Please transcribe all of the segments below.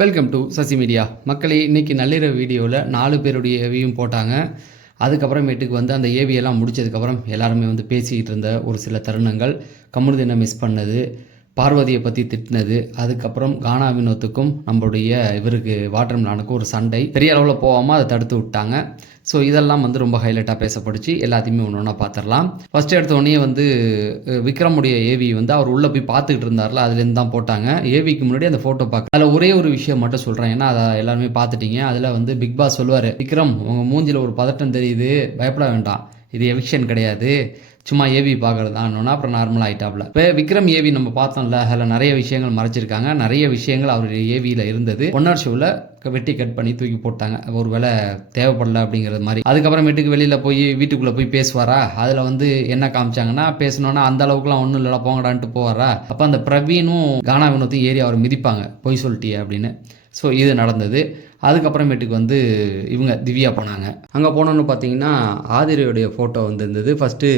Welcome to Sasi media. மக்களே, இன்றைக்கி நள்ளிரவு வீடியோவில் 4 பேருடைய ஏவியும் போட்டாங்க. அதுக்கப்புறமேட்டுக்கு அந்த ஏவியெல்லாம் முடித்ததுக்கப்புறம் எல்லாருமே பேசிக்கிட்டு இருந்த ஒரு சில தருணங்கள், கமருதீனை மிஸ் பண்ணது, பார்வதியை பற்றி திட்டினது, அதுக்கப்புறம் கானா வினோத்துக்கும் நம்மளுடைய இவருக்கு வாட்டர்மெலனுக்கும் ஒரு சண்டை பெரிய அளவில் போகாமல் அதை தடுத்து விட்டாங்க. ஸோ இதெல்லாம் ரொம்ப ஹைலைட்டாக பேசப்படுச்சு. எல்லாத்தையுமே ஒன்று ஒன்றா பார்த்துடலாம். ஃபஸ்ட்டு எடுத்தோடனே விக்ரமுடைய ஏவி அவர் உள்ளே போய் பார்த்துக்கிட்டு இருந்தார்ல, அதுலேருந்து தான் போட்டாங்க. ஏவிக்கு முன்னாடி அந்த ஃபோட்டோ பார்க்க அதில் ஒரே ஒரு விஷயம் மட்டும் சொல்கிறேன், ஏன்னா அதை எல்லாருமே பார்த்துட்டீங்க. அதில் பிக் பாஸ் சொல்லுவார், விக்ரம் உங்கள் மூஞ்சில் ஒரு பதட்டம் தெரியுது, பயப்பட வேண்டாம், இது எவிக்ஷன் கிடையாது, சும்மா ஏவி பார்க்குறது தான். அப்புறம் நார்மலாக ஆகிட்டாப்ல. இப்போ விக்ரம் ஏவி நம்ம பார்த்தோம்ல, அதில் நிறைய விஷயங்கள் மறைச்சிருக்காங்க. நிறைய விஷயங்கள் அவருடைய ஏவியில் இருந்தது. ஒன்னர் ஷோவில் வெட்டி கட் பண்ணி தூக்கி போட்டாங்க, ஒரு வேளை தேவைப்படல அப்படிங்கிறது மாதிரி. அதுக்கப்புறமேட்டுக்கு வெளியில் போய் வீட்டுக்குள்ளே போய் பேசுவாரா, அதில் என்ன காமிச்சாங்கன்னா, பேசணுன்னா அந்த அளவுக்குலாம் ஒன்றும் இல்லை, போங்கடான்ட்டு போவாரா. அப்போ அந்த பிரவீனும் கானா வினோத்தையும் ஏறி அவர் மிதிப்பாங்க, பொய் சொல்லிட்டியே அப்படின்னு. ஸோ இது நடந்தது. அதுக்கப்புறமேட்டுக்கு இவங்க திவ்யா போனாங்க. அங்கே போனோன்னு பார்த்தீங்கன்னா ஆதிரையுடைய ஃபோட்டோ இருந்தது. ஃபஸ்ட்டு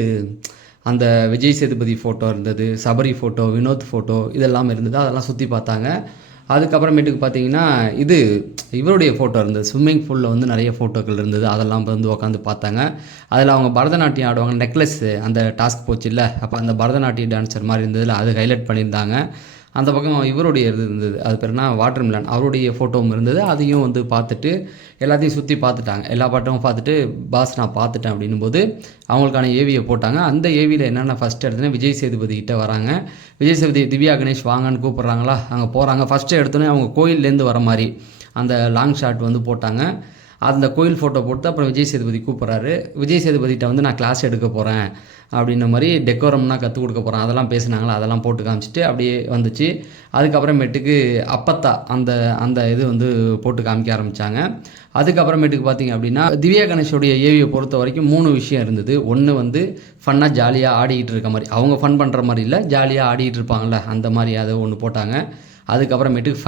அந்த விஜய் சேதுபதி ஃபோட்டோ இருந்தது, சபரி ஃபோட்டோ, வினோத் ஃபோட்டோ, இதெல்லாம் இருந்தது. அதெல்லாம் சுற்றி பார்த்தாங்க. அதுக்கப்புறமேட்டுக்கு பார்த்தீங்கன்னா இவருடைய ஃபோட்டோ இருந்தது. ஸ்விம்மிங் பூலில் நிறைய ஃபோட்டோக்கள் இருந்தது. அதெல்லாம் உட்காந்து பார்த்தாங்க. அதில் அவங்க பரதநாட்டியம் ஆடுவாங்க, நெக்லஸ் அந்த டாஸ்க் போச்சு இல்லை, அப்போ அந்த பரதநாட்டிய டான்ஸர் மாதிரி இருந்ததில் அது ஹைலைட் பண்ணியிருந்தாங்க. அந்த பக்கம் இவருடைய இது இருந்தது, அது பேர்னா வாட்டர்மெலன், அவருடைய ஃபோட்டோவும் இருந்தது. அதையும் பார்த்துட்டு எல்லாத்தையும் சுற்றி பார்த்துட்டாங்க. எல்லா பாட்டும் பார்த்துட்டு, பாஸ் நான் பார்த்துட்டேன் அப்படின்னும் போது அவங்களுக்கான ஏவியை போட்டாங்க. அந்த ஏவியில் என்னென்ன ஃபஸ்ட்டு எடுத்தோன்னே விஜய் சேதுபதி கிட்டே வராங்க. விஜய் சேதுபதி திவ்யா கணேஷ் வாங்கன்னு கூப்பிட்றாங்களா, அங்கே போகிறாங்க. ஃபஸ்ட்டு எடுத்தோன்னே அவங்க கோயிலேருந்து வர மாதிரி அந்த லாங் ஷாட் போட்டாங்க. அந்த கோயில் ஃபோட்டோ போட்டு அப்புறம் விஜய் சேதுபதி கூப்பிட்றாரு. விஜய் சேதுபதிகிட்ட நான் கிளாஸ் எடுக்க போகிறேன் அப்படின்ற மாதிரி, டெக்கோரம்னா கற்றுக் கொடுக்க போகிறேன், அதெல்லாம் பேசினாங்களா, அதெல்லாம் போட்டு காமிச்சிட்டு அப்படியே வந்துச்சு. அதுக்கப்புறமேட்டுக்கு அப்பத்தா அந்த இது போட்டு காமிக்க ஆரம்பித்தாங்க. அதுக்கப்புறமேட்டுக்கு பார்த்திங்க அப்படின்னா திவ்யா கணேஷோடைய ஏவியை பொறுத்த வரைக்கும் 3 விஷயம் இருந்தது. ஒன்று ஃபன்னாக ஜாலியாக ஆடிக்கிட்டு இருக்க மாதிரி, அவங்க ஃபன் பண்ணுற மாதிரி இல்லை, ஜாலியாக ஆடிக்கிட்டு இருப்பாங்கள்ல அந்த மாதிரி, அதை ஒன்று போட்டாங்க. அதுக்கப்புறமேட்டுக்கு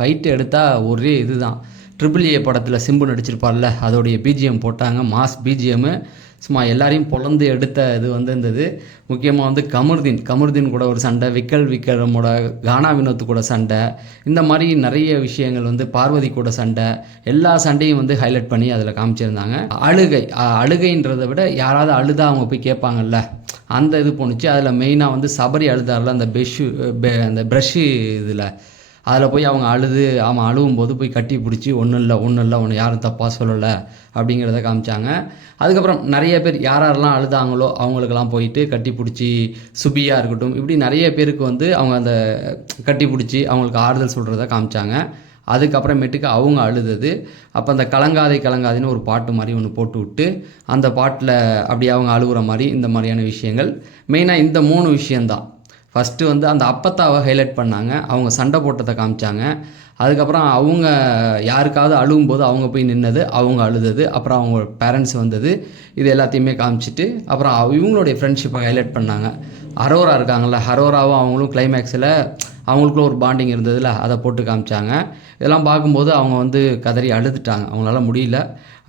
ஃபைட்டு எடுத்தால் ஒரே இது தான். AAA படத்தில் சிம்பு நடிச்சிருப்பார்ல, அதோடைய பிஜிஎம் போட்டாங்க, மாஸ் பிஜிஎம்மு. சும்மா எல்லாரையும் பொழந்து எடுத்த இது இருந்தது. முக்கியமாக கமருதீன் கூட ஒரு சண்டை, விக்ரமோட கானா வினோத் கூட சண்டை, இந்த மாதிரி நிறைய விஷயங்கள் பார்வதி கூட சண்டை, எல்லா சண்டையும் ஹைலைட் பண்ணி அதில் காமிச்சிருந்தாங்க. அழுகைன்றதை விட யாராவது அழுதா அவங்க போய் கேட்பாங்கல்ல, அந்த இது போணுச்சு. அதில் மெயினாக சபரி அழுதாரில் அந்த ப்ரஷ்ஷு இதில், அதில் போய் அவங்க அழுவும் போது போய் கட்டி பிடிச்சி ஒன்றும் இல்லை ஒன்று யாரும் தப்பாக சொல்லலை அப்படிங்கிறத காமிச்சாங்க. அதுக்கப்புறம் நிறைய பேர் யாரெல்லாம் அழுதாங்களோ அவங்களுக்கெல்லாம் போயிட்டு கட்டி பிடிச்சி, சுபியாக இருக்கட்டும், இப்படி நிறைய பேருக்கு அவங்க அந்த கட்டி பிடிச்சி அவங்களுக்கு ஆறுதல் சொல்கிறத காமிச்சாங்க. அதுக்கப்புறமேட்டுக்கு அவங்க அழுதது. அப்போ அந்த கலங்காதைன்னு ஒரு பாட்டு மாதிரி ஒன்று போட்டு விட்டு, அந்த பாட்டில் அப்படியே அவங்க அழுகுற மாதிரி, இந்த மாதிரியான விஷயங்கள் மெயினாக இந்த 3 விஷயந்தான். ஃபஸ்ட்டு அந்த அப்பத்தாவை ஹைலைட் பண்ணாங்க, அவங்க சண்டை போட்டதை காமிச்சாங்க. அதுக்கப்புறம் அவங்க யாருக்காவது அழுகும்போது அவங்க போய் நின்னது, அவங்க அழுதது, அப்புறம் அவங்க பேரண்ட்ஸ் வந்தது, இது எல்லாத்தையுமே காமிச்சிட்டு அப்புறம் இவங்களுடைய ஃப்ரெண்ட்ஷிப்பை ஹைலைட் பண்ணாங்க. ஹரோரா இருக்காங்கள்ல, ஹரோராவும் அவங்களும் கிளைமேக்ஸில் அவங்களுக்குள்ள ஒரு பாண்டிங் இருந்ததில்ல, அதை போட்டு காமிச்சாங்க. இதெல்லாம் பார்க்கும்போது அவங்க கதறி அழுதுட்டாங்க, அவங்களால முடியல.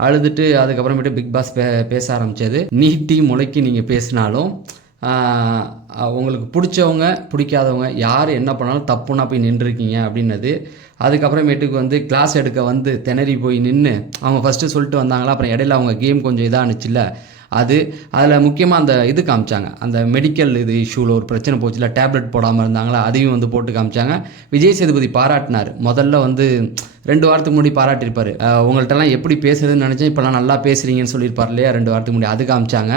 அழுதுட்டு அதுக்கப்புறமேட்டு பிக் பாஸ் பேச ஆரம்பித்தது. நீட்டி முளைக்கி நீங்கள் பேசினாலும் உங்களுக்கு பிடிச்சவங்க பிடிக்காதவங்க யார் என்ன பண்ணாலும் தப்புன்னா போய் நின்றுருக்கீங்க அப்படின்னது. அதுக்கப்புறமேட்டுக்கு கிளாஸ் எடுக்க திணறி போய் நின்று அவங்க ஃபஸ்ட்டு சொல்லிட்டு வந்தாங்களா, அப்புறம் இடையில அவங்க கேம் கொஞ்சம் இதாகிடுச்சுல்ல, அதில் முக்கியமாக அந்த இது காமிச்சாங்க, அந்த மெடிக்கல் இஷ்யூவில் ஒரு பிரச்சனை போச்சுல, டேப்லெட் போடாமல் இருந்தாங்களா, அதையும் போட்டு காமிச்சாங்க. விஜய் சேதுபதி பாராட்டினார். முதல்ல 2 வாரத்துக்கு முன்னாடி பாராட்டியிருப்பார், உங்கள்கிட்டலாம் எப்படி பேசுறதுன்னு நினச்சேன், இப்போலாம் நல்லா பேசுகிறீங்கன்னு சொல்லியிருப்பார் இல்லையா, 2 வாரத்துக்கு முன்னாடி, அது காமிச்சாங்க.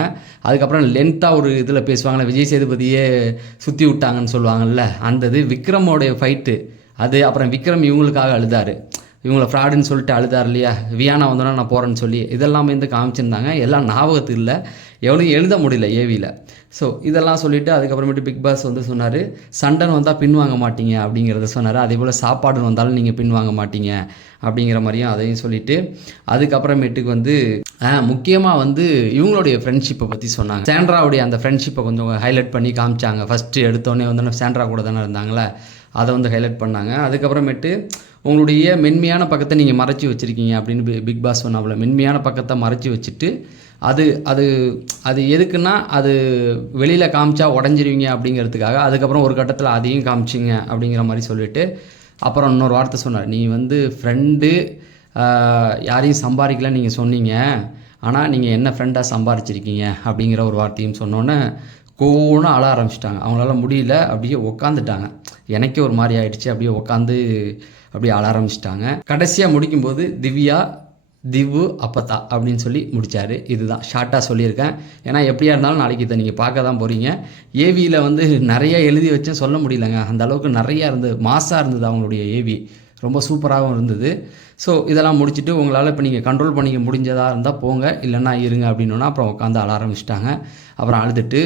அதுக்கப்புறம் லென்த்தாக ஒரு இதில் பேசுவாங்களே, விஜய் சேதுபதியே சுற்றி விட்டாங்கன்னு சொல்லுவாங்கள்ல, அந்த இது விக்ரமோடைய ஃபைட்டு அது. அப்புறம் விக்ரம் இவங்களுக்காக அழுதார், இவங்களை ஃப்ராடுன்னு சொல்லிட்டு அழுதார் இல்லையா, வியானா வந்தோன்னா நான் போகிறேன்னு சொல்லி, இதெல்லாமே காமிச்சிருந்தாங்க. எல்லாம் ஞாபகத்துக்கு இல்லை, எவனும் எழுத முடியல ஏவியில். ஸோ இதெல்லாம் சொல்லிவிட்டு அதுக்கப்புறமேட்டு பிக் பாஸ் சொன்னார், சண்டன் வந்தால் பின்வாங்க மாட்டீங்க அப்படிங்கிறத சொன்னார். அதே போல் சாப்பாடுன்னு வந்தாலும் நீங்கள் பின்வாங்க மாட்டீங்க அப்படிங்கிற மாதிரியும் அதையும் சொல்லிவிட்டு, அதுக்கப்புறமேட்டுக்கு முக்கியமாக இவங்களுடைய ஃப்ரெண்ட்ஷிப்பை பற்றி சொன்னாங்க. சாண்ட்ராவுடைய அந்த ஃப்ரெண்ட்ஷிப்பை கொஞ்சம் ஹைலைட் பண்ணி காமிச்சாங்க. ஃபஸ்ட்டு எடுத்தோடனே சாண்ட்ரா கூட தானே இருந்தாங்களே, அதை ஹைலைட் பண்ணாங்க. அதுக்கப்புறமேட்டு உங்களுடைய மென்மையான பக்கத்தை நீங்கள் மறைச்சி வச்சுருக்கீங்க அப்படின்னு பிக் பாஸ் சொன்னாப்புல. மென்மையான பக்கத்தை மறைச்சி வச்சுட்டு அது அது அது எதுக்குன்னா, அது வெளியில் காமிச்சா உடஞ்சிருவீங்க அப்படிங்கிறதுக்காக. அதுக்கப்புறம் ஒரு கட்டத்தில் அதையும் காமிச்சிங்க அப்படிங்கிற மாதிரி சொல்லிவிட்டு அப்புறம் இன்னொரு வார்த்தை சொன்னார், நீ வந்து ஃப்ரெண்டு யாரையும் சம்பாதிக்கல நீங்கள் சொன்னீங்க, ஆனால் நீங்கள் என்ன ஃப்ரெண்டாக சம்பாரிச்சிருக்கீங்க அப்படிங்கிற ஒரு வார்த்தையும் சொன்னோன்னே கோன்னு அழ ஆரம்பிச்சிட்டாங்க. அவங்களால முடியல, அப்படியே உக்காந்துட்டாங்க. எனக்கே ஒரு மாதிரி ஆயிடுச்சு, அப்படியே உக்காந்து அப்படியே அழ ஆரம்பிச்சிட்டாங்க. கடைசியாக முடிக்கும்போது திவ்யா, திவ்வு, அப்பத்தா அப்படின்னு சொல்லி முடித்தார். இதுதான் ஷார்ட்டாக சொல்லியிருக்கேன். ஏன்னா எப்படியா இருந்தாலும் நாளைக்கு இதை நீங்கள் பார்க்க தான் போகிறீங்க. ஏவியில் வந்து நிறைய எழுதி வச்சேன், சொல்ல முடியலங்க. அந்த அளவுக்கு நிறையா இருந்தது, மாசாக இருந்தது அவங்களுடைய ஏவி. ரொம்ப சூப்பராகவும் இருந்தது. ஸோ இதெல்லாம் முடிச்சுட்டு உங்களால் இப்போ நீங்கள் கண்ட்ரோல் பண்ணிக்க முடிஞ்சதாக இருந்தால் போங்க, இல்லைன்னா இருங்க அப்படின்னா அப்புறம் உட்காந்து அழ ஆரம்பிச்சிட்டாங்க. அப்புறம் அழுதுட்டு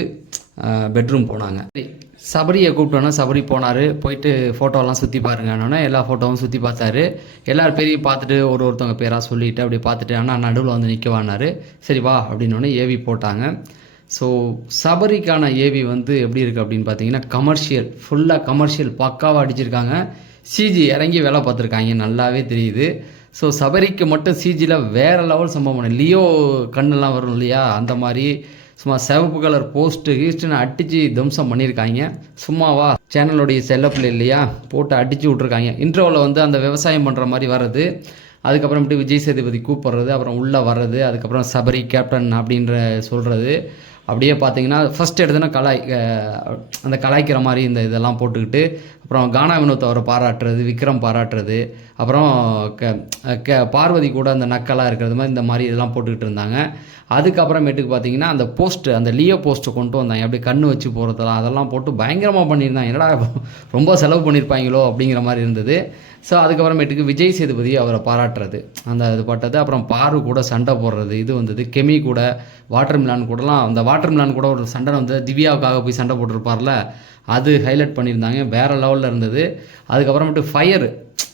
பெட்ரூம் போனாங்க. சரி, சபரியை கூப்பிட்டோன்னா சபரி போனார். போயிட்டு ஃபோட்டோலாம் சுற்றி பாருங்கன்னொன்னே எல்லா ஃபோட்டோவும் சுற்றி பார்த்தாரு. எல்லோரும் பேரையும் பார்த்துட்டு ஒருத்தவங்க பேராக சொல்லிவிட்டு அப்படி பார்த்துட்டு ஆனால் நடுவில் வந்து நிற்கவானார். சரி வா அப்படின்னோடனே ஏவி போட்டாங்க. ஸோ சபரிக்கான ஏவி வந்து எப்படி இருக்குது அப்படின்னு பார்த்தீங்கன்னா கமர்ஷியல், ஃபுல்லாக கமர்ஷியல் பக்காவாக அடிச்சிருக்காங்க. சிஜி இறங்கி வேலை பார்த்துருக்காங்க, நல்லாவே தெரியுது. ஸோ சபரிக்கு மட்டும் சிஜியில் வேறு லெவல் சம்பவம் பண்ண, லியோ கண்ணெல்லாம் வரும் இல்லையா, அந்த மாதிரி சும்மா சிவப்பு கலர் போஸ்ட்டு கீஸ்ட்டுன்னு அடித்து தம்சம் பண்ணியிருக்காங்க. சும்மாவா, சேனலுடைய செல்லப்பிள்ளை இல்லையா, போட்டு அடித்து விட்ருக்காங்க. இன்ட்ரோவில் வந்து அந்த விவசாயம் பண்ணுற மாதிரி வர்றது, அதுக்கப்புறமேட்டு விஜய் சேதுபதி கூப்பிட்றது, அப்புறம் உள்ளே வர்றது, அதுக்கப்புறம் சபரி கேப்டன் அப்படின்ற சொல்கிறது. அப்படியே பார்த்தீங்கன்னா ஃபஸ்ட் எடுத்தோன்னா அந்த கலாய்க்கிற மாதிரி இந்த இதெல்லாம் போட்டுக்கிட்டு, அப்புறம் கானா வினோத் அவரை பாராட்டுறது, விக்ரம் பாராட்டுறது, அப்புறம் பார்வதி கூட அந்த நக்கலாக இருக்கிறது மாதிரி இந்த மாதிரி இதெல்லாம் போட்டுக்கிட்டு இருந்தாங்க. அதுக்கப்புறமேட்டுக்கு பார்த்தீங்கன்னா அந்த போஸ்ட்டு, அந்த லியோ போஸ்ட்டை கொண்டு வந்தாங்க, அப்படியே கண்ணு வச்சு போகிறதெல்லாம் அதெல்லாம் போட்டு பயங்கரமாக பண்ணியிருந்தாங்க. என்னடா ரொம்ப செலவு பண்ணியிருப்பாங்களோ அப்படிங்கிற மாதிரி இருந்தது. ஸோ அதுக்கப்புறமேட்டுக்கு விஜய் சேதுபதி அவரை பாராட்டுறது, அந்த இது பட்டது. அப்புறம் பாரு கூட சண்டை போடுறது இது வந்தது. கெமி கூட, வாட்டர் மிலான் கூடலாம், அந்த வாட்டர் மிலான் கூட ஒரு சண்டை வந்து திவ்யாவுக்காக போய் சண்டை போட்டிருப்பார்ல, அது ஹைலைட் பண்ணியிருந்தாங்க, வேறு லெவலில் இருந்தது. அதுக்கப்புறமேட்டு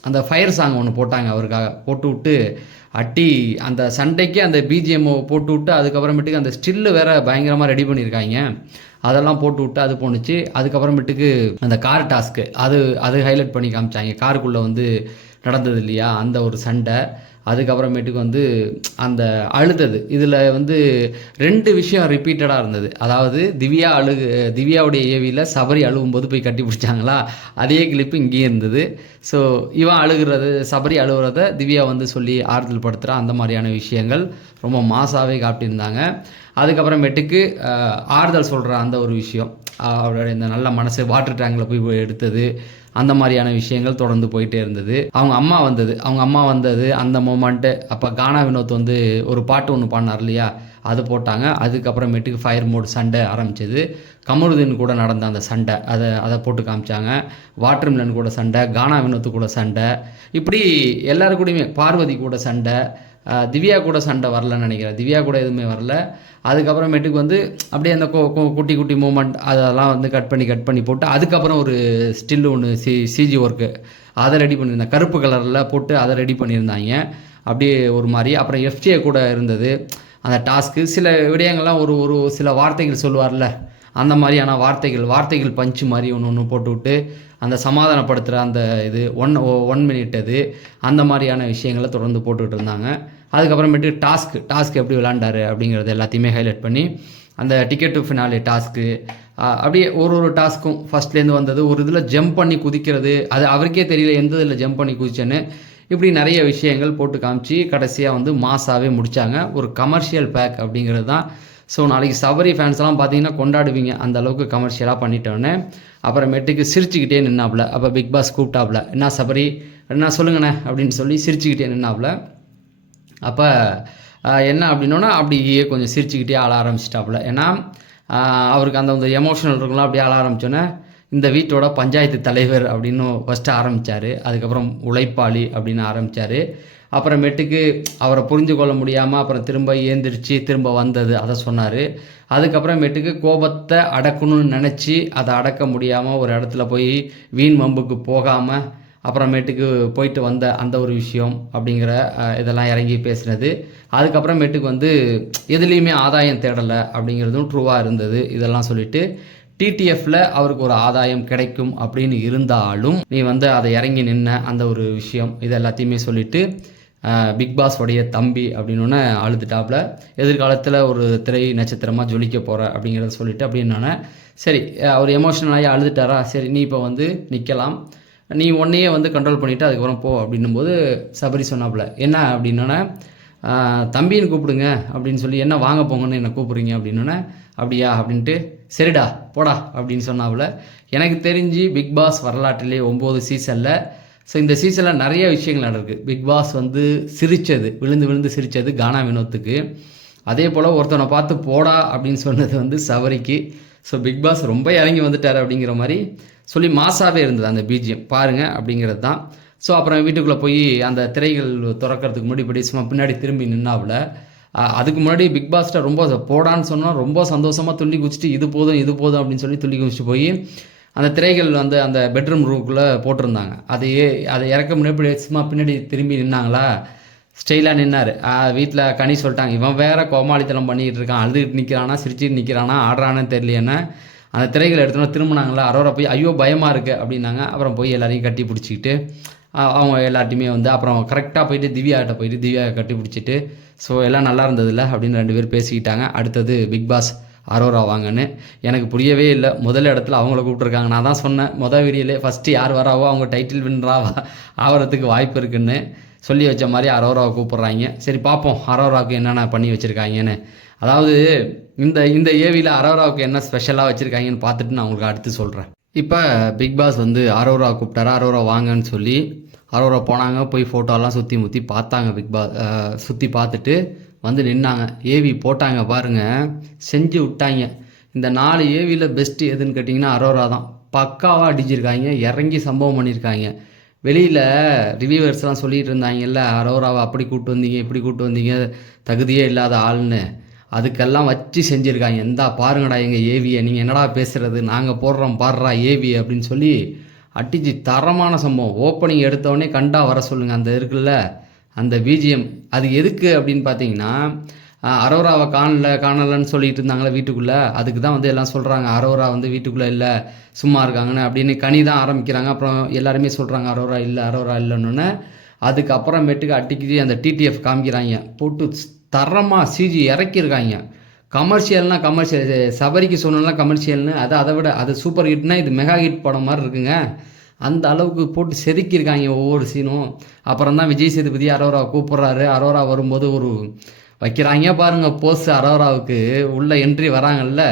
அந்த ஃபயர் சாங் ஒன்று போட்டாங்க அவருக்காக, போட்டு விட்டு அட்டி அந்த சண்டைக்கு அந்த பிஜிஎம் போட்டு விட்டு, அதுக்கப்புறமேட்டுக்கு அந்த ஸ்டில்லு வேறு பயங்கரமாக ரெடி பண்ணியிருக்காங்க, அதெல்லாம் போட்டு விட்டு அது போணுச்சு. அதுக்கப்புறமேட்டுக்கு அந்த கார் டாஸ்க்கு அது ஹைலைட் பண்ணி காமிச்சாங்க. காருக்குள்ளே வந்து நடந்தது இல்லையா அந்த ஒரு சண்டை. அதுக்கப்புறமேட்டுக்கு வந்து அந்த அழுதது, இதில் வந்து 2 விஷயம் ரிப்பீட்டடாக இருந்தது. அதாவது திவ்யாவுடைய ஏவியில் சபரி அழுகும்போது போய் கட்டி பிடிச்சாங்களா, அதே கிளிப்பு இங்கேயும் இருந்தது. ஸோ இவன் அழுகிறது, சபரி அழுகிறத திவ்யா வந்து சொல்லி ஆறுதல் படுத்துகிறா, அந்த மாதிரியான விஷயங்கள் ரொம்ப மாசாவே காட்டியிருந்தாங்க. அதுக்கப்புறமேட்டுக்கு ஆறுதல் சொல்கிற அந்த ஒரு விஷயம், அவருடைய இந்த நல்ல மனசு வாட்டர் டேங்கில் போய் எடுத்தது, அந்த மாதிரியான விஷயங்கள் தொடர்ந்து போயிட்டே இருந்தது. அவங்க அம்மா வந்தது அந்த மூமெண்ட்டு. அப்போ கானா வினோத் வந்து ஒரு பாட்டு ஒன்று பாடினார் இல்லையா, அது போட்டாங்க. அதுக்கப்புறமேட்டுக்கு ஃபயர் மோட் சண்டை ஆரம்பிச்சது. கமருதீன் கூட நடந்த அந்த சண்டை அதை போட்டு காமிச்சாங்க. வாட்டர் மிலன் கூட சண்டை, கானா வினோத்து கூட சண்டை, இப்படி எல்லாரு கூடயுமே, பார்வதி கூட சண்டை, திவ்யா கூட சண்டை வரலன்னு நினைக்கிறேன், திவ்யா கூட எதுவுமே வரல. அதுக்கப்புறமேட்டுக்கு வந்து அப்படியே அந்த குட்டி குட்டி மூமெண்ட் அதெல்லாம் வந்து கட் பண்ணி போட்டு, அதுக்கப்புறம் ஒரு ஸ்டில்லு ஒன்று சிஜி ஒர்க்கு அதை ரெடி பண்ணியிருந்தாங்க, கருப்பு கலரில் போட்டு அதை ரெடி பண்ணியிருந்தாங்க அப்படியே ஒரு மாதிரி. அப்புறம் எஃப்ஜே கூட இருந்தது அந்த டாஸ்க்கு. சில விடயங்கள்லாம் ஒரு சில வார்த்தைகள் சொல்லுவார்ல, அந்த மாதிரியான வார்த்தைகள் பஞ்சு மாதிரி ஒன்று போட்டு விட்டு அந்த சமாதானப்படுத்துகிற அந்த இது 1 மினிட் அது, அந்த மாதிரியான விஷயங்களை தொடர்ந்து போட்டுக்கிட்டு இருந்தாங்க. அதுக்கப்புறமேட்டு டாஸ்க் எப்படி விளாண்டாரு அப்படிங்கிறது எல்லாத்தையுமே ஹைலைட் பண்ணி, அந்த டிக்கெட் டு ஃபினாலே டாஸ்க்கு, அப்படியே ஒரு டாஸ்க்கும் ஃபஸ்ட்லேருந்து வந்தது. ஒரு இதில் ஜம்ப் பண்ணி குதிக்கிறது, அது அவருக்கே தெரியல எந்த இதில் ஜம்ப் பண்ணி குதிச்சேன்னு, இப்படி நிறைய விஷயங்கள் போட்டு காமிச்சு கடைசியாக வந்து மாசாவே முடித்தாங்க. ஒரு கமர்ஷியல் பேக் அப்படிங்கிறது தான். ஸோ நாளைக்கு சபரி ஃபேன்ஸ்லாம் பார்த்தீங்கன்னா கொண்டாடுவீங்க, அந்த அளவுக்கு கமர்ஷியலாக பண்ணிட்டோன்னே. அப்புறமேட்டுக்கு சிரிச்சுக்கிட்டே நின்னாப்புல. அப்போ பிக் பாஸ் கூப்பிட்டாப்புல, என்ன சபரி என்ன சொல்லுங்கண்ணே அப்படின்னு சொல்லி சிரிச்சுக்கிட்டே நின்னாப்புல. அப்போ என்ன அப்படின்னோன்னா அப்படியே கொஞ்சம் சிரிச்சுக்கிட்டே ஆள ஆரம்பிச்சிட்டாப்புல. ஏன்னா அவருக்கு அந்த எமோஷனல் இருக்கலாம், அப்படியே ஆள ஆரம்பித்தோன்னே இந்த வீட்டோட பஞ்சாயத்து தலைவர் அப்படின்னு ஃபஸ்ட்டு ஆரம்பித்தார். அதுக்கப்புறம் உழைப்பாளி அப்படின்னு ஆரம்பித்தார். அப்புறமேட்டுக்கு அவரை புரிஞ்சு கொள்ள முடியாமல் அப்புறம் திரும்ப ஏந்திரிச்சு திரும்ப வந்தது அதை சொன்னார். அதுக்கப்புறமேட்டுக்கு கோபத்தை அடக்கணும்னு நினச்சி அதை அடக்க முடியாமல் ஒரு இடத்துல போய் வீண் வம்புக்கு போகாமல் அப்புறமேட்டுக்கு போயிட்டு வந்த அந்த ஒரு விஷயம் அப்படிங்கிற இதெல்லாம் இறங்கி பேசுனது. அதுக்கப்புறமேட்டுக்கு வந்து எதுலேயுமே ஆதாயம் தேடலை அப்படிங்கிறதும் ட்ரூவாக இருந்தது. இதெல்லாம் சொல்லிவிட்டு டிடிஎஃப்பில் அவருக்கு ஒரு ஆதாயம் கிடைக்கும் அப்படின்னு இருந்தாலும் நீ வந்து அதை இறங்கி நின்ன அந்த ஒரு விஷயம், இது எல்லாத்தையுமே சொல்லிவிட்டு பிக் பாஸ் உடைய தம்பி அப்படின்னு அழுதுட்டாப்புல. எதிர்காலத்தில் ஒரு திரை நட்சத்திரமாக ஜொலிக்க போகிற அப்படிங்கிறத சொல்லிவிட்டு அப்படின்னானே. சரி, அவர் எமோஷனலாகி அழுதுட்டாரா, சரி நீ இப்போ வந்து நிற்கலாம், நீ உன்னையே வந்து கண்ட்ரோல் பண்ணிவிட்டு அதுக்கப்புறம் போ அப்படின்னும்போது சபரி சொன்னாப்புல என்ன அப்படின்னோன்னே தம்பின்னு கூப்பிடுங்க அப்படின்னு சொல்லி என்ன வாங்க போங்கன்னு என்ன கூப்பிட்றீங்க அப்படின்னோன்னே அப்படியா அப்படின்ட்டு சரிடா போடா அப்படின்னு சொன்னாப்புல. எனக்கு தெரிஞ்சு பிக் பாஸ் வரலாற்றிலே 9 சீசனில் ஸோ இந்த சீசனில் நிறைய விஷயங்கள் நடக்குது. பிக் பாஸ் வந்து சிரித்தது, விழுந்து விழுந்து சிரித்தது கானா வினோத்துக்கு. அதே போல் ஒருத்தனை பார்த்து போடா அப்படின்னு சொன்னது வந்து சபரிக்கு. ஸோ பிக் பாஸ் ரொம்ப இறங்கி வந்துட்டார் அப்படிங்கிற மாதிரி சொல்லி மாசாவே இருந்தது அந்த பிஜிஎம் பாருங்கள் அப்படிங்கிறது தான். ஸோ அப்புறம் வீட்டுக்குள்ளே போய் அந்த திரைகள் திறக்கிறதுக்கு முன்னாடி சும்மா பின்னாடி திரும்பி நின்னாவில் அதுக்கு முன்னாடி பிக் பாஸ்ட்டை ரொம்ப போடான்னு சொன்னால் ரொம்ப சந்தோஷமாக துள்ளி குச்சிட்டு இது போதும் அப்படின்னு சொல்லி துள்ளி குச்சிட்டு போய் அந்த திரைகள் வந்து அந்த பெட்ரூம் ரூமுக்குள்ளே போட்டிருந்தாங்க. அதை இறக்க முன்னாடி சும்மா பின்னாடி திரும்பி நின்னாங்களா, ஸ்டைலாக நின்னார். வீட்டில் கனி சொல்லிட்டாங்க, இவன் வேற கோமாளித்தனம் பண்ணிகிட்டு இருக்கான், அழுதுகிட்டு நிற்கிறானா சிரிச்சுட்டு நிற்கிறானா ஆடுறானு தெரியலையேன்னு. அந்த திரைகளை எடுத்தோன்னா திரும்பினாங்களா, அரோரா போய் ஐயோ பயமாக இருக்குது அப்படின்னாங்க. அப்புறம் போய் எல்லாரையும் கட்டி பிடிச்சிக்கிட்டு அவங்க எல்லார்ட்டையுமே வந்து அப்புறம் கரெக்டாக போயிட்டு திவ்யாட்ட போயிட்டு திவ்யாவை கட்டி பிடிச்சிட்டு ஸோ எல்லாம் நல்லா இருந்ததில்ல அப்படின்னு 2 பேர் பேசிக்கிட்டாங்க. அடுத்தது பிக் பாஸ் அரோரா வாங்கன்னு எனக்கு புரியவே இல்லை. முதல் இடத்துல அவங்கள கூப்பிட்ருக்காங்க. நான் தான் சொன்னேன் வீடியோலே ஃபஸ்ட்டு யார் வராவோ அவங்க டைட்டில் வின்றாவா ஆகிறதுக்கு வாய்ப்பு இருக்குன்னு சொல்லி வச்ச மாதிரி அரோராவை கூப்பிட்றாங்க. சரி பார்ப்போம் அரோராவுக்கு என்னென்ன பண்ணி வச்சுருக்காங்கன்னு. அதாவது இந்த ஏவியில் அரோராவுக்கு என்ன ஸ்பெஷலாக வச்சுருக்காங்கன்னு பார்த்துட்டு நான் உங்களுக்கு அடுத்து சொல்கிறேன். இப்போ பிக் பாஸ் வந்து அரோரா கூப்பிட்டாரா, அரோரா வாங்கன்னு சொல்லி அரோரா போனாங்க. போய் ஃபோட்டோலாம் சுற்றி பார்த்தாங்க. பிக் பாஸ் சுற்றி பார்த்துட்டு வந்து நின்னாங்க. ஏவி போட்டாங்க பாருங்கள், செஞ்சு விட்டாங்க. இந்த 4 ஏவியில் பெஸ்ட்டு எதுன்னு கேட்டிங்கன்னா அரோரா தான். பக்காவாக அடிச்சிருக்காங்க, இறங்கி சம்பவம் பண்ணியிருக்காங்க. வெளியில் ரிவ்யூவர்ஸ்லாம் சொல்லிகிட்டு இருந்தாங்கல்ல, அரோராவை அப்படி கூப்பிட்டு வந்தீங்க இப்படி கூப்பிட்டு வந்தீங்க தகுதியே இல்லாத ஆள்னு, அதுக்கெல்லாம் வச்சு செஞ்சுருக்காங்க. எந்தா பாருங்கடா எங்கள் ஏவியை, நீங்கள் என்னடா பேசுகிறது, நாங்கள் போடுறோம் பாடுறா ஏவி அப்படின்னு சொல்லி அடிச்சு தரமான சம்பவம். ஓப்பனிங் எடுத்தோடனே கண்டா வர சொல்லுங்கள். அந்த இருக்குல்ல அந்த பிஜிஎம், அது எதுக்கு அப்படின்னு பார்த்தீங்கன்னா அரோராவை காணலைன்னு சொல்லிட்டு இருந்தாங்களே வீட்டுக்குள்ளே, அதுக்கு தான் வந்து எல்லாம் சொல்கிறாங்க அரோரா வந்து வீட்டுக்குள்ளே இல்லை சும்மா இருக்காங்கன்னு அப்படின்னு. கனி தான் ஆரம்பிக்கிறாங்க. அப்புறம் எல்லாருமே சொல்கிறாங்க அரோரா இல்லைன்னு. அதுக்கப்புறமேட்டுக்கு அடிக்கடி அந்த டிடிஎஃப் காமிக்கிறாங்க, போட்டு தரமாக சிஜி இறக்கியிருக்காங்க. கமர்ஷியல்னால் கமர்ஷியல், சபரிக்கு சொன்னலாம் கமர்ஷியல்னு, அதை விட அது சூப்பர் ஹிட்னா இது மெகா ஹிட் படம் மாதிரி இருக்குங்க. அந்த அளவுக்கு போட்டு செதுக்கியிருக்காங்க ஒவ்வொரு சீனும். அப்புறம் தான் விஜய் சேதுபதி அரோரா கூப்பிட்றாரு. அரோரா வரும்போது ஒரு வைக்கிறாங்க பாருங்கள் போஸ். அரோராவுக்கு உள்ள என்ட்ரி வராங்கல்ல,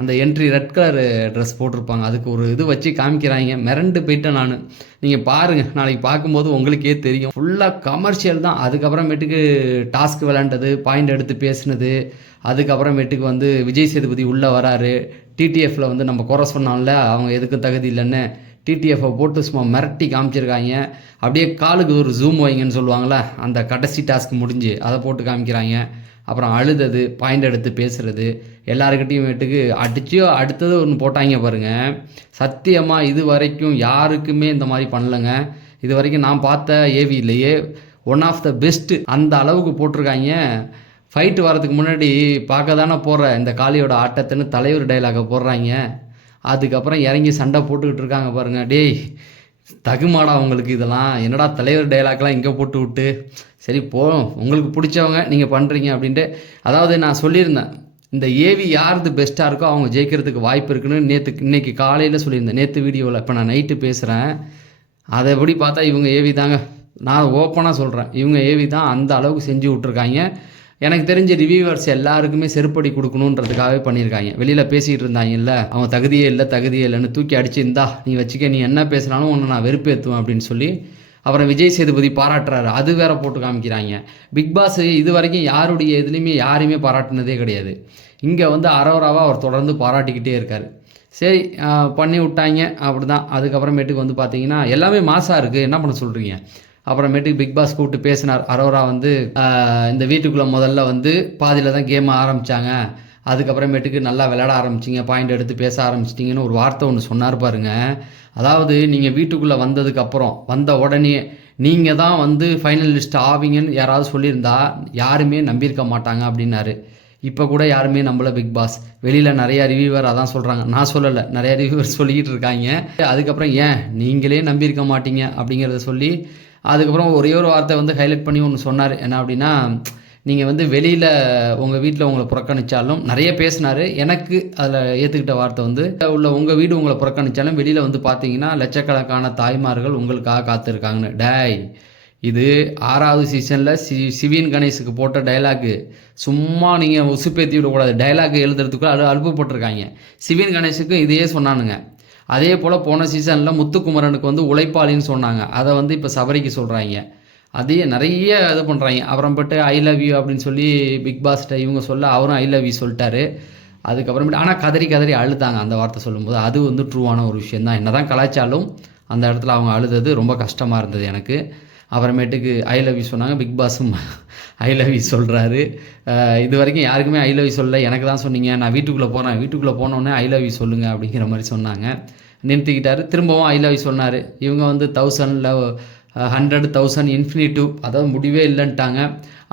அந்த என்ட்ரி ரெட் கலர் ட்ரெஸ் போட்டிருப்பாங்க, அதுக்கு ஒரு இது வச்சு காமிக்கிறாங்க. மிரண்டு போயிட்டேன் நான். நீங்கள் பாருங்கள், நாளைக்கு பார்க்கும்போது உங்களுக்கே தெரியும். ஃபுல்லாக கமர்ஷியல் தான். அதுக்கப்புறமேட்டுக்கு டாஸ்க் விளாண்டது, பாயிண்ட் எடுத்து பேசுனது, அதுக்கப்புறமேட்டுக்கு வந்து விஜய் சேதுபதி உள்ளே வராரு. டிடிஎஃப்பில் வந்து நம்ம குறை சொன்னோம்ல அவங்க எதுக்கும் தகுதி இல்லைன்னு, டிடிஎஃப்பை போட்டு சும்மா மிரட்டி காமிச்சிருக்காங்க. அப்படியே காலுக்கு ஒரு ஜூம் வைங்கன்னு சொல்லுவாங்களே, அந்த கடைசி டாஸ்க் முடிஞ்சு அதை போட்டு காமிக்கிறாங்க. அப்புறம் அழுதது, பாயிண்ட் எடுத்து பேசுகிறது, எல்லாருக்கிட்டையும் வீட்டுக்கு அடிச்சு அடுத்தது ஒன்று போட்டாங்க பாருங்கள். சத்தியமாக இது வரைக்கும் யாருக்குமே இந்த மாதிரி பண்ணலைங்க. இது வரைக்கும் நான் பார்த்த ஏவிலேயே ஒன் ஆஃப் த பெஸ்ட்டு. அந்த அளவுக்கு போட்டிருக்காங்க. ஃபைட்டு வரதுக்கு முன்னாடி பார்க்க தானே போடுற இந்த காளியோட ஆட்டத்துன்னு தலைவர் டைலாகை போடுறாங்க. அதுக்கப்புறம் இறங்கி சண்டை போட்டுக்கிட்டு இருக்காங்க பாருங்கள். டேய் தகுமாடா உங்களுக்கு இதெல்லாம், என்னடா தலைவர் டைலாக்லாம் இங்கே போட்டு விட்டு, சரி உங்களுக்கு பிடிச்சவங்க நீங்கள் பண்ணுறீங்க அப்படின்ட்டு. அதாவது நான் சொல்லியிருந்தேன், இந்த ஏவி யாருக்கு பெஸ்ட்டாக இருக்கோ அவங்க ஜெயிக்கிறதுக்கு வாய்ப்பு இருக்குன்னு இன்னைக்கு காலையில் சொல்லியிருந்தேன், நேற்று வீடியோவில். இப்போ நான் நைட்டு பேசுகிறேன். அதை எப்படி பார்த்தா இவங்க ஏவி தாங்க. நான் ஓப்பனாக சொல்கிறேன், இவங்க ஏவி தான். அந்த அளவுக்கு செஞ்சு விட்ருக்காங்க. எனக்கு தெரிஞ்ச ரிவ்யூவர்ஸ் எல்லாருக்குமே செருப்படி கொடுக்கணுன்றதுக்காகவே பண்ணியிருக்காங்க. வெளியில் பேசிகிட்டு இருந்தாங்கல்ல, அவங்க தகுதியே இல்லைன்னு தூக்கி அடிச்சு, இந்தா நீ வச்சுக்க, நீ என்ன பேசினாலும் ஒன்று நான் வெறுப்பேற்றுவேன் அப்படின்னு சொல்லி. அப்புறம் விஜய் சேதுபதி பாராட்டுறாரு, அது வேற போட்டு காமிக்கிறாங்க. பிக் பாஸ் இது வரைக்கும் யாருடைய இதுலேயுமே யாரையுமே பாராட்டினதே கிடையாது. இங்கே வந்து அரோராவாக அவர் தொடர்ந்து பாராட்டிக்கிட்டே இருக்கார். சரி பண்ணி விட்டாங்க அப்படி தான். அதுக்கப்புறமேட்டுக்கு வந்து பார்த்தீங்கன்னா எல்லாமே மாசாக இருக்குது, என்ன பண்ண சொல்கிறீங்க. அப்புறமேட்டுக்கு பிக் பாஸ் கூப்பிட்டு பேசினார். அரோரா வந்து இந்த வீட்டுக்குள்ளே முதல்ல வந்து பாதியில் தான் கேம் ஆரம்பித்தாங்க, அதுக்கப்புறமேட்டுக்கு நல்லா விளையாட ஆரம்பிச்சிங்க, பாயிண்ட் எடுத்து பேச ஆரம்பிச்சிட்டிங்கன்னு ஒரு வார்த்தை ஒன்று சொன்னார் பாருங்க. அதாவது நீங்கள் வீட்டுக்குள்ளே வந்ததுக்கப்புறம் வந்த உடனே நீங்கள் தான் வந்து ஃபைனல் லிஸ்ட் ஆவீங்கன்னு யாராவது சொல்லியிருந்தா யாருமே நம்பியிருக்க மாட்டாங்க அப்படின்னாரு. இப்போ கூட யாருமே நம்மள பிக் பாஸ். வெளியில் நிறையா ரிவ்யூவர் அதான் சொல்கிறாங்க, நான் சொல்லலை, நிறையா ரிவ்யூவர் சொல்லிக்கிட்டு இருக்காங்க. அதுக்கப்புறம் ஏன் நீங்களே நம்பியிருக்க மாட்டீங்க அப்படிங்கிறத சொல்லி அதுக்கப்புறம் ஒரே ஒரு வார்த்தை வந்து ஹைலைட் பண்ணி ஒன்று சொன்னார். என்ன அப்படின்னா, நீங்கள் வந்து வெளியில் உங்கள் வீட்டில் உங்களை புறக்கணித்தாலும் நிறைய பேசினார். எனக்கு அதில் ஏற்றுக்கிட்ட வார்த்தை வந்து உங்கள் வீடு உங்களை புறக்கணித்தாலும் வெளியில் வந்து பார்த்தீங்கன்னா லட்சக்கணக்கான தாய்மார்கள் உங்களுக்காக காத்திருக்காங்கன்னு. டேய், இது 6வது சீசனில் சிவின் கணேஷுக்கு போட்ட டைலாக்கு. சும்மா நீங்கள் உசுப்பேற்றி விடக்கூடாது. டைலாக் எழுதுறதுக்குள்ள அனுப்பப்பட்டிருக்காங்க. சிவின் கணேஷுக்கும் இதையே சொன்னானுங்க. அதே போல் போன சீசனில் முத்துக்குமரனுக்கு வந்து உழைப்பாளின்னு சொன்னாங்க. அதை வந்து இப்போ சபரிக்கு சொல்கிறாங்க. அதே நிறைய இது பண்ணுறாங்க. அப்புறம்பட்டு ஐ லவ் யூ அப்படின்னு சொல்லி பிக் பாஸ்கிட்ட இவங்க சொல்ல அவரும் ஐ லவ் யூ சொல்லிட்டாரு. அதுக்கப்புறமேட்டு ஆனால் கதறி கதறி அழுதாங்க அந்த வார்த்தை சொல்லும்போது. அது வந்து ட்ரூவான ஒரு விஷயந்தான். என்ன தான் கலாய்ச்சாலும் அந்த இடத்துல அவங்க அழுதது ரொம்ப கஷ்டமாக இருந்தது எனக்கு. அப்புறமேட்டுக்கு ஐ லவ் யூ சொன்னாங்க. பிக் பாஸும் ஐ லவ் யூ சொல்கிறாரு. இது வரைக்கும் யாருக்குமே ஐ லவ் யூ சொல்லலை, எனக்கு தான் சொன்னீங்க. நான் வீட்டுக்குள்ளே போகிறேன், வீட்டுக்குள்ளே போனோடனே ஐ லவ் யூ சொல்லுங்கள் அப்படிங்கிற மாதிரி சொன்னாங்க. நிறுத்திக்கிட்டாரு. திரும்பவும் ஐ லவ் யூ சொன்னார். இவங்க வந்து 1000 லவ் 100,000 இன்ஃபினிட்டிவ், அதாவது முடிவே இல்லைன்ட்டாங்க.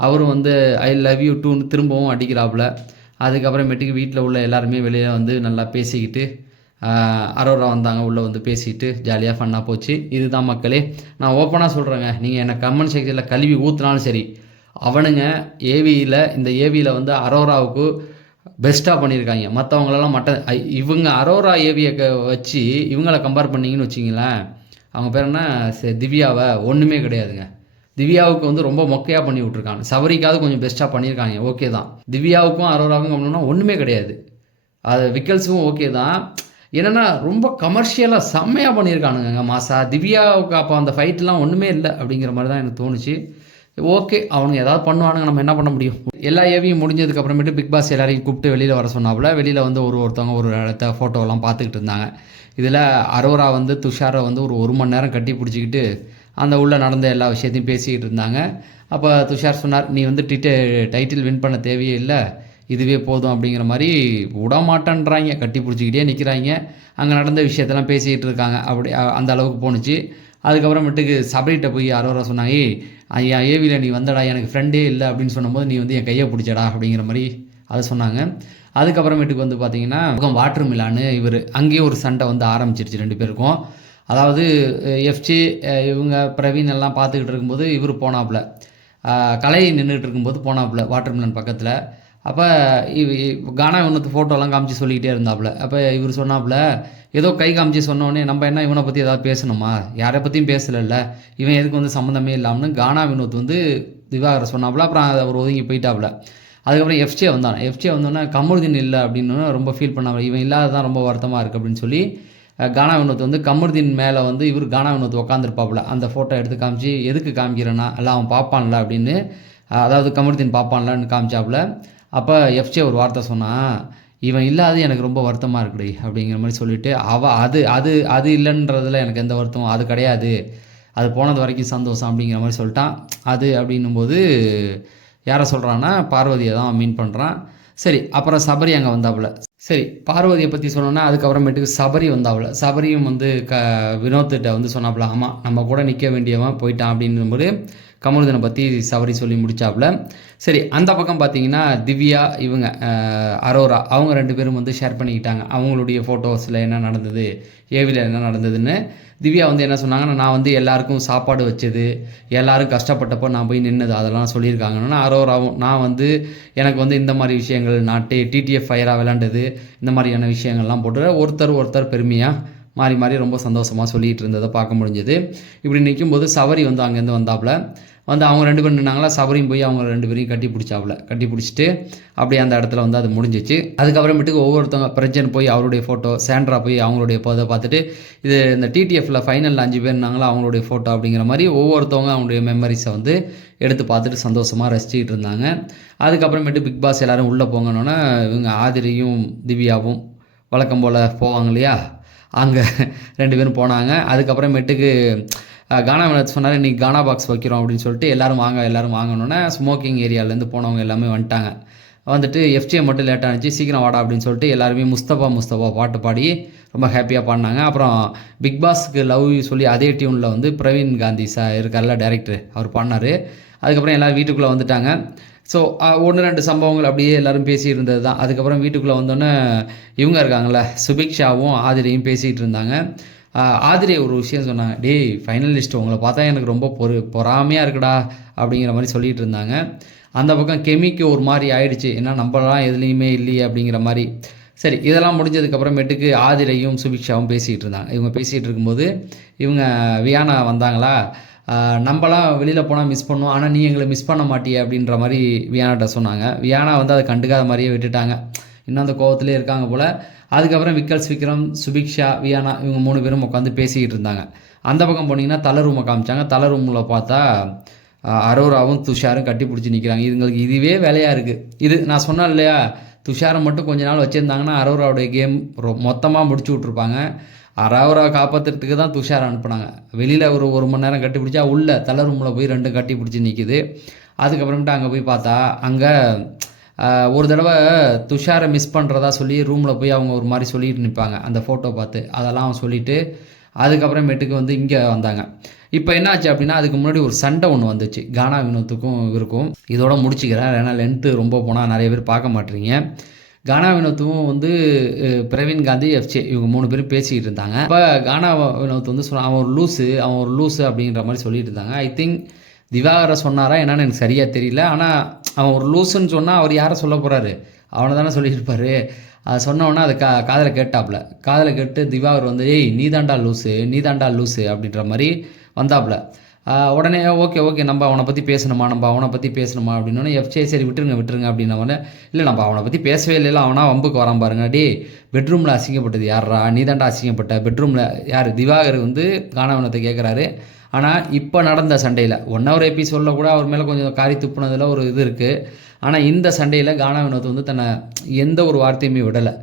அவரும் வந்து ஐ லவ் யூ டூன்னு திரும்பவும் அடிக்கிறாப்புல. அதுக்கப்புறமேட்டுக்கு வீட்டில் உள்ள எல்லாருமே வெளியில் வந்து நல்லா பேசிக்கிட்டு அரோரா வந்தாங்க. உள்ளே வந்து பேசிக்கிட்டு ஜாலியாக ஃபன்னாக போச்சு. இதுதான் மக்களே, நான் ஓப்பனாக சொல்கிறேங்க. நீங்கள் என்னை கமெண்ட் செக்ஷனில் கழுவி ஊற்றுனாலும் சரி, அவனுங்க இந்த ஏவியில் வந்து அரோராவுக்கு பெஸ்ட்டாக பண்ணியிருக்காங்க. மற்றவங்களெல்லாம் இவங்க அரோரா ஏவியை வச்சு இவங்கள கம்பேர் பண்ணிங்கன்னு வச்சிங்களேன், அவங்க பேர் என்ன, திவ்யாவை ஒன்றுமே கிடையாதுங்க. திவ்யாவுக்கு வந்து ரொம்ப மொக்கையாக பண்ணி விட்ருக்காங்க. சபரிக்காவது கொஞ்சம் பெஸ்ட்டாக பண்ணியிருக்காங்க, ஓகே தான். திவ்யாவுக்கும் அரோராவுக்கும் அப்படின்னா ஒன்றுமே கிடையாது. அது விக்கல்ஸும் ஓகே தான். என்னென்னா ரொம்ப கமர்ஷியலாக செம்மையாக பண்ணியிருக்கானுங்க மாசா. திவ்யாவுக்கு அப்போ அந்த ஃபைட்லாம் ஒன்றுமே இல்லை அப்படிங்கிற மாதிரி தான் எனக்கு தோணுச்சு. ஓகே, அவனுங்க ஏதாவது பண்ணுவானுங்க, நம்ம என்ன பண்ண முடியும். எல்லா ஏவியும் முடிஞ்சதுக்கப்புறமேட்டு பிக் பாஸ் எல்லாரையும் கூப்பிட்டு வெளியில் வர சொன்னாப்புல. வெளியில் வந்து ஒருத்தவங்க ஒரு இடத்த ஃபோட்டோலாம் பார்த்துக்கிட்டு இருந்தாங்க. இதில் அரோரா வந்து துஷாரை வந்து ஒரு மணி நேரம் கட்டி பிடிச்சிக்கிட்டு அந்த உள்ளே நடந்த எல்லா விஷயத்தையும் பேசிக்கிட்டு இருந்தாங்க. அப்போ துஷார் சொன்னார், நீ வந்து டைட்டில் வின் பண்ண தேவையே இல்லை, இதுவே போதும் அப்படிங்கிற மாதிரி விடமாட்டேன்றாங்க. கட்டி பிடிச்சிக்கிட்டே நிற்கிறாங்க. அங்கே நடந்த விஷயத்தெல்லாம் பேசிக்கிட்டு இருக்காங்க. அப்படி அந்த அளவுக்கு போணுச்சு. அதுக்கப்புறமேட்டுக்கு சபரிகிட்ட போய் அரோரா சொன்னாங்க, ஐயா ஏவியில் நீ வந்தடா, எனக்கு ஃப்ரெண்டே இல்லை அப்படின்னு சொன்னபோது நீ வந்து என் கையை பிடிச்சடா அப்படிங்கிற மாதிரி அதை சொன்னாங்க. அதுக்கப்புறமேட்டுக்கு வந்து பார்த்தீங்கன்னா வாட்டர் மிலான்னு இவர் அங்கேயே ஒரு சண்டை வந்து ஆரம்பிச்சிருச்சு 2 பேருக்கும். அதாவது எஃப்சி இவங்க பிரவீன் எல்லாம் பார்த்துக்கிட்டு இருக்கும்போது இவர் போனாப்புல, கலை நின்றுட்டு இருக்கும்போது போனாப்புல வாட்டர் மிலன் பக்கத்தில். அப்போ கானா இவனத்து ஃபோட்டோலாம் காமிச்சு சொல்லிக்கிட்டே இருந்தாப்புல. அப்போ இவர் சொன்னாப்புல, ஏதோ கை காமிச்சு சொன்னோடனே நம்ம என்ன இவனை பற்றி ஏதாவது பேசணுமா, யாரை பற்றியும் பேசலைல்ல, இவன் எதுக்கு வந்து சம்மந்தமே இல்லாமல்னு கானா வினோத் வந்து திவாகரை சொன்னாப்புல. அப்புறம் அவர் ஒதுங்கி போயிட்டாப்புல. அதுக்கப்புறம் எஃப்சியை வந்தோன்னே கமருதீன் இல்லை அப்படின்னு ரொம்ப ஃபீல் பண்ணாப்புல. இவன் இல்லாததான் ரொம்ப வருத்தமாக இருக்குது அப்படின்னு சொல்லி கானா வினோத் வந்து கமருதீன் மேலே வந்து இவர் கானா வினோத் உட்காந்துருப்பாப்புல. அந்த ஃபோட்டோ எடுத்து காமிச்சு, எதுக்கு காமிக்கிறேன்னா எல்லாம் அவன் பார்ப்பான்ல அப்படின்னு, அதாவது கமருதீன் பார்ப்பான்லன்னு காமிச்சாப்புல. அப்போ எஃப்சி ஒரு வார்த்தை சொன்னான், இவன் இல்லாது எனக்கு ரொம்ப வருத்தமாக இருக்குடி அப்படிங்கிற மாதிரி சொல்லிவிட்டு, அது இல்லைன்றதுல எனக்கு எந்த வருத்தமும் அது கிடையாது, அது போனது வரைக்கும் சந்தோஷம் அப்படிங்கிற மாதிரி சொல்லிட்டான். அது அப்படின்னும்போது யாரை சொல்கிறான்னா பார்வதியை தான் மீன் பண்ணுறான். சரி, அப்புறம் சபரி அங்கே வந்தாப்புல. சரி, பார்வதியை பற்றி சொன்னோன்னா அதுக்கப்புறமேட்டுக்கு சபரி வந்தாப்புல. சபரியும் வந்து வினோத்திட்ட வந்து சொன்னாப்புல, ஆமாம் நம்ம கூட நிற்க வேண்டியவன் போயிட்டான் அப்படின்னும்போது கமருதனை பற்றி சபரி சொல்லி முடித்தாப்புல. சரி, அந்த பக்கம் பார்த்தீங்கன்னா திவ்யா இவங்க அரோரா அவங்க 2 பேரும் வந்து ஷேர் பண்ணிக்கிட்டாங்க அவங்களுடைய ஃபோட்டோஸில் என்ன நடந்தது, ஏவியில் என்ன நடந்ததுன்னு. திவ்யா வந்து என்ன சொன்னாங்கன்னா, நான் வந்து எல்லாருக்கும் சாப்பாடு வச்சது, எல்லோரும் கஷ்டப்பட்டப்போ நான் போய் நின்னது, அதெல்லாம் சொல்லியிருக்காங்கன்னா. அரோராவும் நான் வந்து எனக்கு வந்து இந்த மாதிரி விஷயங்கள், நான் டிடிஎஃப் ஃபயராக விளாண்டது, இந்த மாதிரியான விஷயங்கள்லாம் போட்டு ஒருத்தர் பெருமையாக மாறி ரொம்ப சந்தோஷமாக சொல்லிகிட்டு இருந்ததை பார்க்க முடிஞ்சது. இப்படி நிற்கும்போது சபரி வந்து அங்கேருந்து வந்தாப்புல. வந்து அவங்க 2 பேரும் நின்னாங்களா, சபரியும் போய் அவங்க 2 பேரையும் கட்டி பிடிச்சிட்டு அப்படியே அந்த இடத்துல வந்து அது முடிஞ்சிச்சு. அதுக்கப்புறமேட்டுக்கு ஒவ்வொருத்தவங்க பிரஜன் போய் அவருடைய ஃபோட்டோ, சாண்ட்ரா போய் அவங்களுடைய இதை பார்த்துட்டு, இது இந்த டிடிஎஃப்ல ஃபைனலில் 5 பேர் இருந்தாங்களா அவங்களுடைய ஃபோட்டோ அப்படிங்கிற மாதிரி ஒவ்வொருத்தவங்க அவங்களுடைய மெமரிஸை வந்து எடுத்து பார்த்துட்டு சந்தோஷமாக ரசிச்சுக்கிட்டு இருந்தாங்க. அதுக்கப்புறமேட்டு பிக் பாஸ் எல்லோரும் உள்ளே போங்கன்னொன்னே இவங்க ஆதிரியும் திவ்யாவும் வழக்கம் போல் போவாங்க இல்லையா, அங்கே 2 பேரும் போனாங்க. அதுக்கப்புறமேட்டுக்கு கானா வினோத் சொன்னார், இன்றைக்கி கானா பாக்ஸ் வைக்கிறோம் அப்படின்னு சொல்லிட்டு எல்லோரும் வாங்கணுன்னே ஸ்மோக்கிங் ஏரியாவிலேருந்து போனவங்க எல்லாமே வந்துட்டாங்க. வந்துட்டு எஃப்சியை மட்டும் லேட்டாக இருந்துச்சு, சீக்கிரம் வாடா அப்படின்னு சொல்லிட்டு எல்லாருமே முஸ்தபா பாட்டு பாடி ரொம்ப ஹாப்பியாக பாடினாங்க. அப்புறம் பிக் பாஸ்க்கு லவ் சொல்லி அதே டியூனில் வந்து பிரவீன் காந்தி இருக்கார்ல டைரக்டர், அவர் பாடினார். அதுக்கப்புறம் எல்லோரும் வீட்டுக்குள்ளே வந்துட்டாங்க. ஸோ 1-2 சம்பவங்கள் அப்படியே எல்லோரும் பேசிகிட்டு இருந்தது தான். அதுக்கப்புறம் வீட்டுக்குள்ளே வந்தோன்னே இவங்க இருக்காங்களே சுபிக்ஷாவும் ஆதிரையும் பேசிகிட்டு இருந்தாங்க. ஆதிரை ஒரு விஷயம் சொன்னாங்க, டேய் ஃபைனல் லிஸ்ட் உங்களை பார்த்தா எனக்கு ரொம்ப பொறாமையாக இருக்குடா அப்படிங்கிற மாதிரி சொல்லிகிட்டு இருந்தாங்க. அந்த பக்கம் கெமிக்கு ஒரு மாதிரி ஆயிடுச்சு, ஏன்னா நம்மளாம் எதுலேயுமே இல்லையே அப்படிங்கிற மாதிரி. சரி, இதெல்லாம் முடிஞ்சதுக்கப்புறமேட்டுக்கு ஆதிரையும் சுபிக்ஷாவும் பேசிகிட்டு இருந்தாங்க. இவங்க பேசிகிட்டு இருக்கும்போது இவங்க வியானா வந்தாங்களா, நம்மலாம் வெளியில் போனால் மிஸ் பண்ணுவோம், ஆனால் நீ எங்களை மிஸ் பண்ண மாட்டியே அப்படின்ற மாதிரி வியானாட்ட சொன்னாங்க. வியானா வந்து அதை கண்டுக்காத மாதிரியே விட்டுட்டாங்க. இன்னும் அந்த கோவத்திலே இருக்காங்க போல். அதுக்கப்புறம் விக்கல்ஸ், விக்ரம், சுபிக்ஷா, வியானா இவங்க 3 பேரும் உட்காந்து பேசிக்கிட்டு இருந்தாங்க. அந்த பக்கம் போனீங்கன்னா தலை ரூமை காமிச்சாங்க. தலை ரூமில் பார்த்தா அரோராவும் துஷாரும் கட்டி பிடிச்சி நிற்கிறாங்க. இதுங்களுக்கு இதுவே வேலையாக இருக்குது. இது நான் சொன்னேன் இல்லையா, துஷாரை மட்டும் கொஞ்ச நாள் வச்சுருந்தாங்கன்னா அரோராவுடைய கேம் மொத்தமாக முடிச்சு விட்ருப்பாங்க. அரோராவை காப்பாற்றுறதுக்கு தான் துஷாரை அனுப்புனாங்க. வெளியில் ஒரு மணி நேரம் கட்டி பிடிச்சா உள்ளே தலை ரூமில் போய் 2 கட்டி பிடிச்சி நிற்கிது. அதுக்கப்புறமேட்டு அங்கே போய் பார்த்தா அங்கே ஒரு தடவை துஷாரை மிஸ் பண்ணுறதா சொல்லி ரூமில் போய் அவங்க ஒரு மாதிரி சொல்லிட்டு நிற்பாங்க. அந்த ஃபோட்டோ பார்த்து அதெல்லாம் அவன் சொல்லிவிட்டு அதுக்கப்புறமேட்டுக்கு வந்து இங்கே வந்தாங்க. இப்போ என்னாச்சு அப்படின்னா, அதுக்கு முன்னாடி ஒரு சண்டை ஒன்று வந்துச்சு கானா வினோத்துக்கும் இவருக்கும். இதோட முடிச்சுக்கிறேன், ஏன்னா லென்த்து ரொம்ப போனால் நிறைய பேர் பார்க்க மாட்டீங்க. கானா வினோத்தும் வந்து பிரவீன் காந்தி, எஃப்ஜே இவங்க 3 பேரும் பேசிக்கிட்டு இருந்தாங்க. இப்போ கானா வினோத் வந்து சொன்ன அவன் ஒரு லூஸு அப்படின்ற மாதிரி சொல்லிட்டு இருந்தாங்க. ஐ திங்க் திவாகரை சொன்னாரா என்னன்னு எனக்கு சரியாக தெரியல. ஆனால் அவன் ஒரு லூஸுன்னு சொன்னால் அவர் யாரை சொல்ல போகிறாரு, அவனை தானே சொல்லியிருப்பார். அதை சொன்னோன்னே அது காதில் கேட்டாப்புல. காதில் கேட்டு திவாகர் வந்து ஏய் நீ தாண்டா லூஸு அப்படின்ற மாதிரி வந்தாப்புல. உடனே ஓகே நம்ம அவனை பற்றி பேசணுமா அப்படின்னோடனே எஃப்ஜே சரி விட்டுருங்க அப்படின்ன மாதிரி, இல்லை நம்ம அவனை பற்றி பேசவே இல்லை, அவனா வம்புக்கு வரான் பாருங்க. டே பெட்ரூமில் அசிங்கப்பட்டது யாரா, நீ தாண்டா அசிங்கப்பட்ட பெட்ரூமில் யார், திவாகர் வந்து கானவனத்தை கேட்குறாரு. ஆனால் இப்போ நடந்த சண்டையில் 1 hour எபிசோடில் கூட அவர் மேலே கொஞ்சம் காரி துப்புனதில் ஒரு இது இருக்குது. ஆனால் இந்த சண்டையில் கானா வினோத் வந்து தன்னை எந்த ஒரு வார்த்தையுமே விடலை.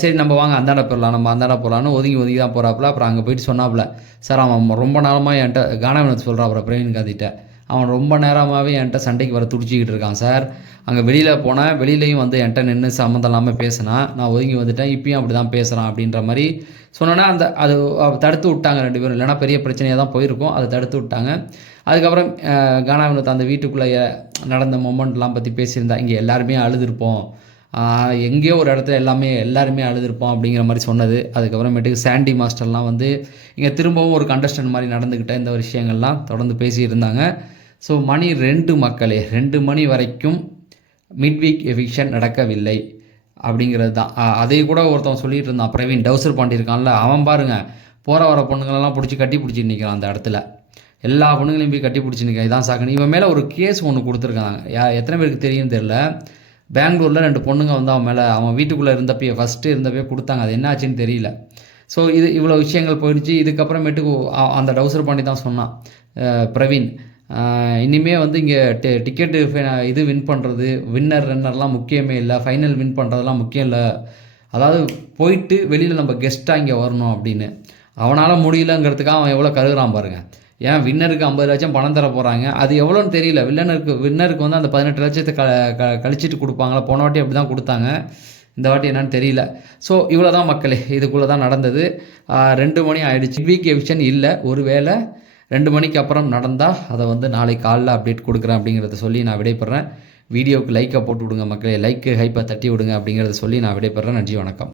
சரி நம்ம வாங்க அந்தாண்ட போகலான்னு ஒதுங்கி தான் போகிறாப்புல. அப்புறம் அங்கே போயிட்டு சொன்னாப்புல, சார் அவன் ரொம்ப நேரமாக என்கிட்ட கானா வினோத் சொல்கிறான் அப்புறம் பிரவீன் காந்திட்ட, அவன் ரொம்ப நேரமாகவே என்கிட்ட சண்டைக்கு வர துடிச்சிக்கிட்டு இருக்கான் சார். அங்கே வெளியில் போனேன், வெளியிலையும் வந்து என்கிட்ட நின்று சம்மந்தம் இல்லாமல் பேசினான், நான் ஒதுங்கி வந்துட்டேன், இப்பயும் அப்படி தான் பேசுகிறான் அப்படின்ற மாதிரி சொன்னோன்னா அது தடுத்து விட்டாங்க 2 பேரும். இல்லைனா பெரிய பிரச்சனையாக தான் போயிருக்கும், அதை தடுத்து விட்டாங்க. அதுக்கப்புறம் கானா வினோத் அந்த வீட்டுக்குள்ளே நடந்த மொமெண்ட்லாம் பற்றி பேசியிருந்தா, இங்கே எல்லாருமே அழுதுருப்போம், எங்கேயோ ஒரு இடத்துல எல்லாருமே அழுதுருப்போம் அப்படிங்கிற மாதிரி சொன்னது. அதுக்கப்புறமேட்டுக்கு சாண்டி மாஸ்டர்லாம் வந்து இங்கே திரும்பவும் ஒரு கண்டஸ்டன்ட் மாதிரி நடந்துக்கிட்ட இந்த ஒரு விஷயங்கள்லாம் தொடர்ந்து பேசியிருந்தாங்க. ஸோ மணி 2 மணி வரைக்கும் மிட்வீக் எவிக்ஷன் நடக்கவில்லை அப்படிங்கிறது தான். அதை கூட ஒருத்தவன் சொல்லிட்டு இருந்தான், பிரவீன் டவுசர் பாண்டி இருக்கான்ல, அவன் பாருங்கள் போகிற வர பொண்ணுங்களெல்லாம் கட்டி பிடிச்சி நிற்கிறான் அந்த இடத்துல, எல்லா பொண்ணுங்களையும் போய் கட்டி பிடிச்சி நிற்கிறான். இதான் சாக்கணும். இவன் மேலே ஒரு கேஸ் ஒன்று கொடுத்துருக்காங்க, எத்தனை பேருக்கு தெரியும் தெரில. பெங்களூரில் 2 பொண்ணுங்க வந்து அவன் வீட்டுக்குள்ளே ஃபஸ்ட்டு கொடுத்தாங்க, அது என்ன ஆச்சுன்னு தெரியல. ஸோ இவ்வளோ விஷயங்கள் போயிடுச்சு. இதுக்கப்புறமேட்டுக்கு அந்த டவுசர் பாண்டி தான் சொன்னான் பிரவீன், இனிமேல் வந்து இங்கே டிக்கெட்டு இது வின் பண்ணுறது, ரன்னர்லாம் முக்கியமே இல்லை, ஃபைனல் வின் பண்ணுறதெல்லாம் முக்கியம் இல்லை, அதாவது போயிட்டு வெளியில் நம்ம கெஸ்ட்டாக இங்கே வரணும் அப்படின்னு. அவனால் முடியலங்கிறதுக்காக அவன் எவ்வளோ கருதுறான் பாருங்கள். ஏன் வின்னருக்கு 50 லட்சம் பணம் தர போகிறாங்க, அது எவ்வளோன்னு தெரியல. வின்னருக்கு வந்து அந்த 18 லட்சத்தை கழிச்சிட்டு கொடுப்பாங்களா, போன வாட்டி அப்படி தான் கொடுத்தாங்க, இந்த வாட்டி என்னன்னு தெரியல. ஸோ இவ்வளோ தான் மக்களே, இதுக்குள்ளே தான் நடந்தது. 2 மணி ஆகிடுச்சு. வீக் எவிக்ஷன் இல்லை, ஒருவேளை 2 மணிக்கு அப்புறம் நடந்தால் அதை வந்து நாளை காலைல அப்டேட் கொடுக்குறேன் அப்படிங்கிறத சொல்லி நான் விடைபெறேன். வீடியோவுக்கு லைக்கை போட்டு விடுங்க மக்களே, லைக்கு ஹைப்பை தட்டி விடுங்க அப்படிங்கிறத சொல்லி நான் விடைபெறேன். நன்றி, வணக்கம்.